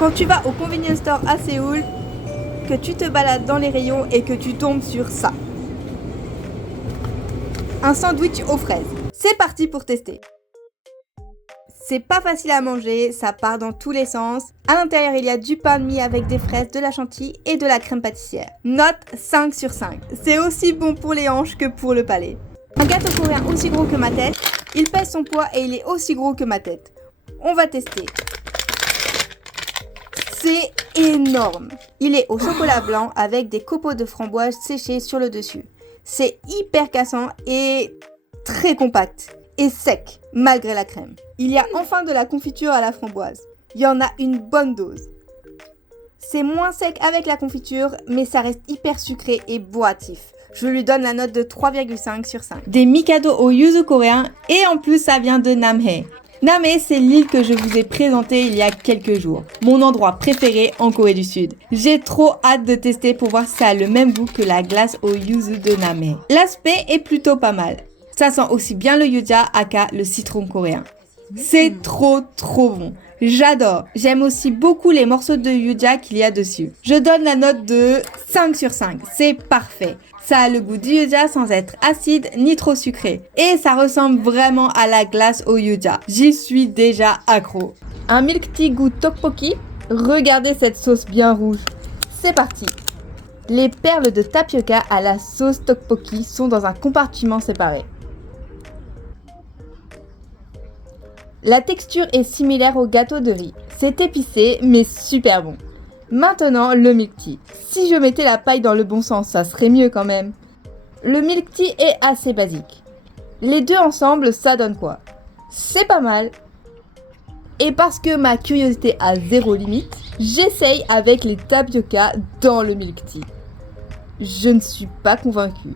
Quand tu vas au convenience store à Séoul, que tu te balades dans les rayons et que tu tombes sur ça. Un sandwich aux fraises. C'est parti pour tester. C'est pas facile à manger, ça part dans tous les sens. À l'intérieur, il y a du pain de mie avec des fraises, de la chantilly et de la crème pâtissière. Note 5 sur 5. C'est aussi bon pour les hanches que pour le palais. Un gâteau coréen aussi gros que ma tête. Il pèse son poids et il est aussi gros que ma tête. On va tester. C'est énorme. Il est au chocolat blanc avec des copeaux de framboise séchés sur le dessus. C'est hyper cassant et très compact. Et sec, malgré la crème. Il y a enfin de la confiture à la framboise. Il y en a une bonne dose. C'est moins sec avec la confiture, mais ça reste hyper sucré et boatif. Je lui donne la note de 3,5 sur 5. Des Mikado au yuzu coréen, et en plus ça vient de Namhae. Namhae, c'est l'île que je vous ai présentée il y a quelques jours. Mon endroit préféré en Corée du Sud. J'ai trop hâte de tester pour voir si ça a le même goût que la glace au yuzu de Namhae. L'aspect est plutôt pas mal. Ça sent aussi bien le yuja aka le citron coréen. C'est trop bon. J'adore. J'aime aussi beaucoup les morceaux de yuja qu'il y a dessus. Je donne la note de 5 sur 5. C'est parfait. Ça a le goût du yuja sans être acide ni trop sucré. Et ça ressemble vraiment à la glace au yuja. J'y suis déjà accro. Un milk tea goût tteokbokki. Regardez cette sauce bien rouge. C'est parti. Les perles de tapioca à la sauce tteokbokki sont dans un compartiment séparé. La texture est similaire au gâteau de riz. C'est épicé, mais super bon. Maintenant, le milk tea. Si je mettais la paille dans le bon sens, ça serait mieux quand même. Le milk tea est assez basique. Les deux ensemble, ça donne quoi? C'est pas mal. Et parce que ma curiosité a zéro limite, j'essaye avec les tapioca dans le milk tea. Je ne suis pas convaincue.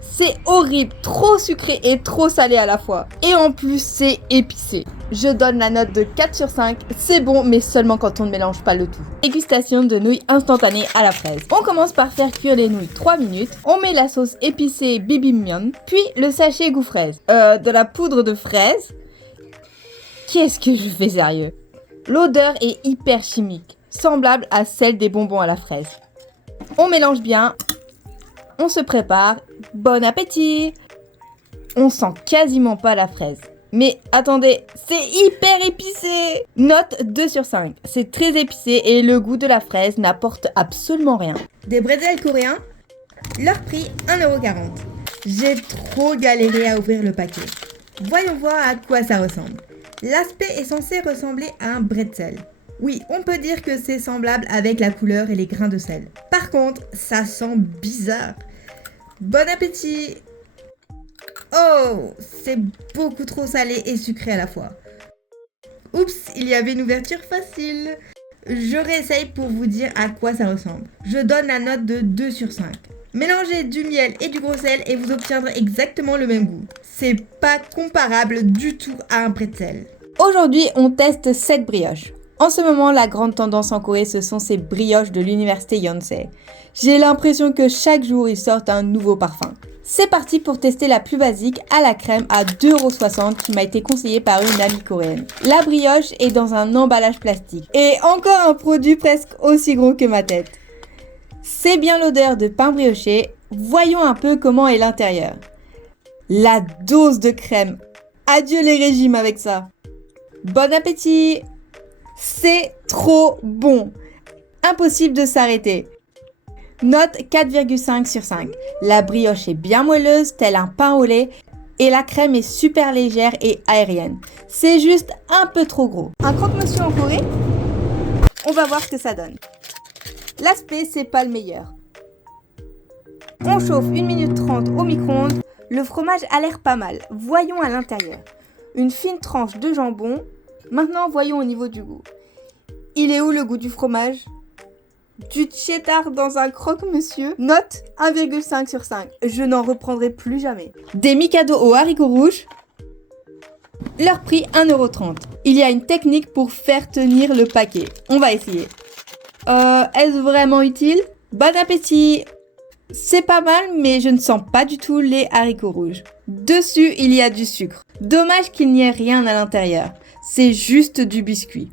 C'est horrible, trop sucré et trop salé à la fois. Et en plus, c'est épicé. Je donne la note de 4 sur 5. C'est bon, mais seulement quand on ne mélange pas le tout. Dégustation de nouilles instantanées à la fraise. On commence par faire cuire les nouilles 3 minutes. On met la sauce épicée bibimbap, puis le sachet goût fraise. De la poudre de fraise. Qu'est-ce que je fais sérieux? L'odeur est hyper chimique, semblable à celle des bonbons à la fraise. On mélange bien. On se prépare. Bon appétit! On sent quasiment pas la fraise. Mais attendez, c'est hyper épicé! Note 2 sur 5. C'est très épicé et le goût de la fraise n'apporte absolument rien. Des bretzels coréens. Leur prix 1,40€. J'ai trop galéré à ouvrir le paquet. Voyons voir à quoi ça ressemble. L'aspect est censé ressembler à un bretzel. Oui, on peut dire que c'est semblable avec la couleur et les grains de sel. Par contre, ça sent bizarre. Bon appétit! Oh, c'est beaucoup trop salé et sucré à la fois. Oups, il y avait une ouverture facile. Je réessaye pour vous dire à quoi ça ressemble. Je donne la note de 2 sur 5. Mélangez du miel et du gros sel et vous obtiendrez exactement le même goût. C'est pas comparable du tout à un pretzel. Aujourd'hui, on teste cette brioche. En ce moment, la grande tendance en Corée, ce sont ces brioches de l'université Yonsei. J'ai l'impression que chaque jour, ils sortent un nouveau parfum. C'est parti pour tester la plus basique à la crème à 2,60€ qui m'a été conseillée par une amie coréenne. La brioche est dans un emballage plastique. Et encore un produit presque aussi gros que ma tête. C'est bien l'odeur de pain brioché. Voyons un peu comment est l'intérieur. La dose de crème. Adieu les régimes avec ça. Bon appétit! C'est trop bon. Impossible de s'arrêter. Note 4,5 sur 5. La brioche est bien moelleuse, tel un pain au lait, et la crème est super légère et aérienne. C'est juste un peu trop gros. Un croque-monsieur en Corée? On va voir ce que ça donne. L'aspect, c'est pas le meilleur. On chauffe 1 minute 30 au micro-ondes. Le fromage a l'air pas mal. Voyons à l'intérieur. Une fine tranche de jambon. Maintenant, voyons au niveau du goût. Il est où le goût du fromage? Du cheddar dans un croque-monsieur. Note 1,5 sur 5. Je n'en reprendrai plus jamais. Des Mikado aux haricots rouges. Leur prix 1,30€. Il y a une technique pour faire tenir le paquet. On va essayer. Est-ce vraiment utile? Bon appétit! C'est pas mal, mais je ne sens pas du tout les haricots rouges. Dessus, il y a du sucre. Dommage qu'il n'y ait rien à l'intérieur. C'est juste du biscuit.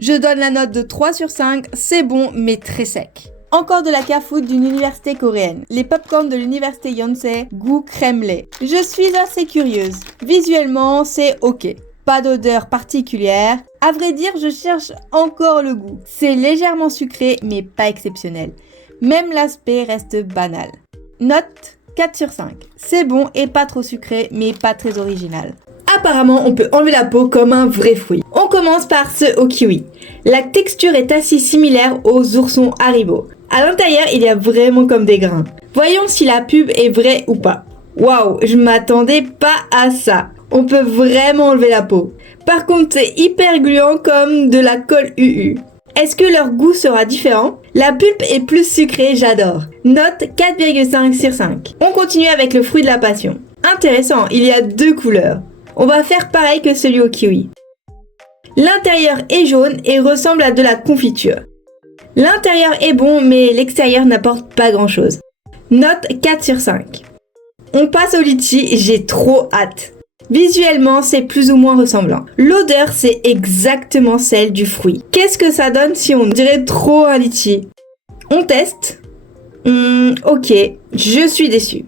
Je donne la note de 3 sur 5, c'est bon mais très sec. Encore de la K-food d'une université coréenne. Les popcorn de l'université Yonsei, goût crème lait. Je suis assez curieuse. Visuellement, c'est ok. Pas d'odeur particulière. À vrai dire, je cherche encore le goût. C'est légèrement sucré, mais pas exceptionnel. Même l'aspect reste banal. Note 4 sur 5. C'est bon et pas trop sucré, mais pas très original. Apparemment, on peut enlever la peau comme un vrai fruit. On commence par ce au kiwi. La texture est assez similaire aux oursons Haribo. À l'intérieur, il y a vraiment comme des grains. Voyons si la pub est vraie ou pas. Waouh, je m'attendais pas à ça. On peut vraiment enlever la peau. Par contre, c'est hyper gluant comme de la colle UU. Est-ce que leur goût sera différent? La pulpe est plus sucrée, j'adore. Note 4,5 sur 5. On continue avec le fruit de la passion. Intéressant, il y a 2 couleurs. On va faire pareil que celui au kiwi. L'intérieur est jaune et ressemble à de la confiture. L'intérieur est bon, mais l'extérieur n'apporte pas grand chose. Note 4 sur 5. On passe au litchi, j'ai trop hâte. Visuellement, c'est plus ou moins ressemblant. L'odeur, c'est exactement celle du fruit. Qu'est-ce que ça donne si on dirait trop un litchi? On teste. Ok, je suis déçue.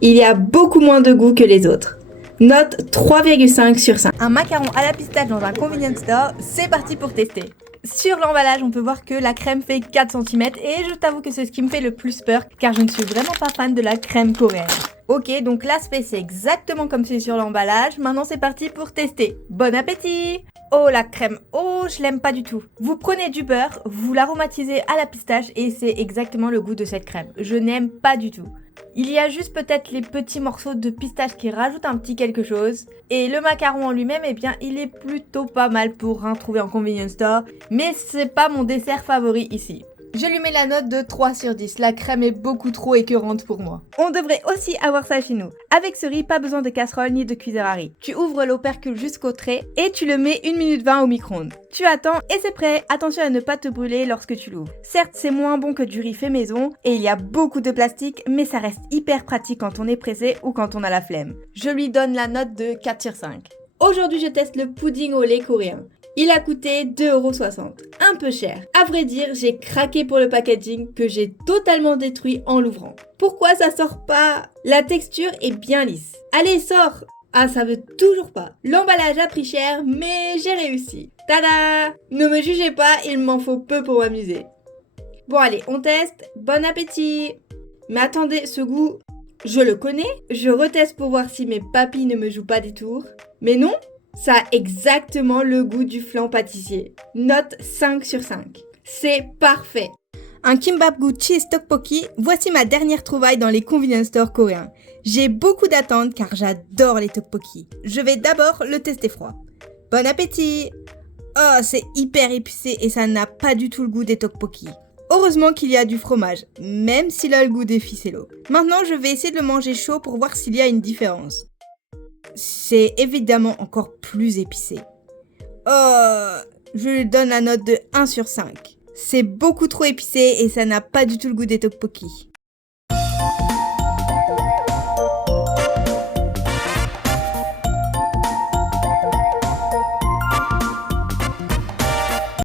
Il y a beaucoup moins de goût que les autres. Note 3,5 sur 5. Un macaron à la pistache dans un convenience store, c'est parti pour tester. Sur l'emballage, on peut voir que la crème fait 4 cm et je t'avoue que c'est ce qui me fait le plus peur car je ne suis vraiment pas fan de la crème coréenne. Ok, donc l'aspect c'est exactement comme c'est sur l'emballage. Maintenant c'est parti pour tester. Bon appétit! Oh la crème, oh je l'aime pas du tout. Vous prenez du beurre, vous l'aromatisez à la pistache et c'est exactement le goût de cette crème. Je n'aime pas du tout. Il y a juste peut-être les petits morceaux de pistache qui rajoutent un petit quelque chose. Et le macaron en lui-même, eh bien, il est plutôt pas mal pour en trouver en convenience store. Mais c'est pas mon dessert favori ici. Je lui mets la note de 3 sur 10. La crème est beaucoup trop écœurante pour moi. On devrait aussi avoir ça chez nous. Avec ce riz, pas besoin de casserole ni de cuiseur à riz. Tu ouvres l'opercule jusqu'au trait et tu le mets 1 minute 20 au micro-ondes. Tu attends et c'est prêt. Attention à ne pas te brûler lorsque tu l'ouvres. Certes, c'est moins bon que du riz fait maison et il y a beaucoup de plastique, mais ça reste hyper pratique quand on est pressé ou quand on a la flemme. Je lui donne la note de 4 sur 5. Aujourd'hui, je teste le pudding au lait coréen. Il a coûté 2,60€, un peu cher. À vrai dire, j'ai craqué pour le packaging que j'ai totalement détruit en l'ouvrant. Pourquoi ça sort pas? La texture est bien lisse. Allez, sors! Ah, ça veut toujours pas. L'emballage a pris cher, mais j'ai réussi. Tada! Ne me jugez pas, il m'en faut peu pour m'amuser. Bon allez, on teste. Bon appétit! Mais attendez, ce goût, je le connais? Je reteste pour voir si mes papilles ne me jouent pas des tours. Mais non! Ça a exactement le goût du flan pâtissier. Note 5 sur 5. C'est parfait. Un kimbap goût cheese tteokbokki, voici ma dernière trouvaille dans les convenience stores coréens. J'ai beaucoup d'attentes car j'adore les tteokbokki. Je vais d'abord le tester froid. Bon appétit! Oh, c'est hyper épicé et ça n'a pas du tout le goût des tteokbokki. Heureusement qu'il y a du fromage, même s'il a le goût des ficellos. Maintenant, je vais essayer de le manger chaud pour voir s'il y a une différence. C'est évidemment encore plus épicé. Oh, je lui donne la note de 1 sur 5. C'est beaucoup trop épicé et ça n'a pas du tout le goût des tteokbokki.